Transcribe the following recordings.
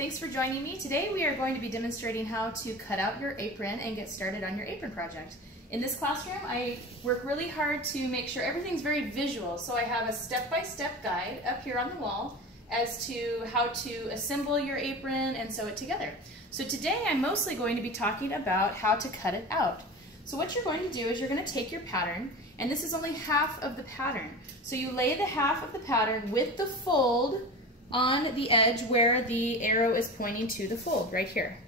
thanks for joining me. Today we are going to be demonstrating how to cut out your apron and get started on your apron project. In this classroom, I work really hard to make sure everything's very visual, so I have a step-by-step guide up here on the wall as to how to assemble your apron and sew it together. So today I'm mostly going to be talking about how to cut it out. So what you're going to do is you're going to take your pattern, and this is only half of the pattern. So you lay the half of the pattern with the fold on the edge where the arrow is pointing to the fold, right here.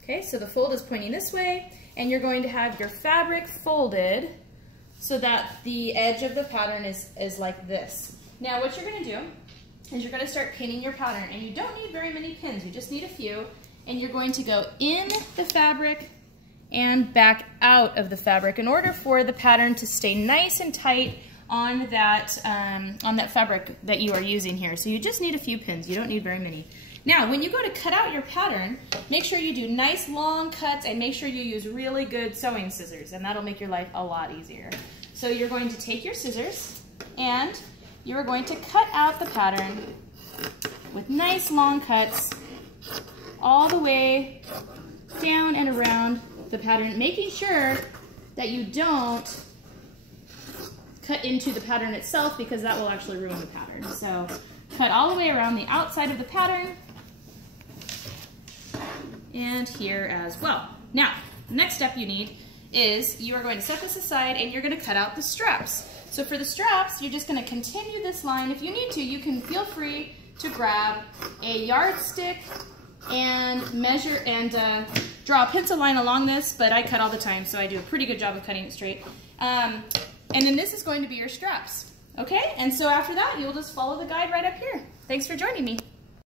Okay, so the fold is pointing this way, and you're going to have your fabric folded so that the edge of the pattern is like this. Now what you're going to do is you're going to start pinning your pattern, and you don't need very many pins, you just need a few, and you're going to go in the fabric and back out of the fabric in order for the pattern to stay nice and tight on that fabric that you are using here. So you just need a few pins, you don't need very many. Now when you go to cut out your pattern, make sure you do nice long cuts and make sure you use really good sewing scissors, and that'll make your life a lot easier. So you're going to take your scissors and you're going to cut out the pattern with nice long cuts all the way down and around the pattern, making sure that you don't cut into the pattern itself because that will actually ruin the pattern. So cut all the way around the outside of the pattern and here as well. Now, the next step you need is you are going to set this aside and you're going to cut out the straps. So for the straps, you're just going to continue this line. If you need to, you can feel free to grab a yardstick and measure and draw a pencil line along this, but I cut all the time, so I do a pretty good job of cutting it straight. And then this is going to be your straps, okay? And so after that, you'll just follow the guide right up here. Thanks for joining me.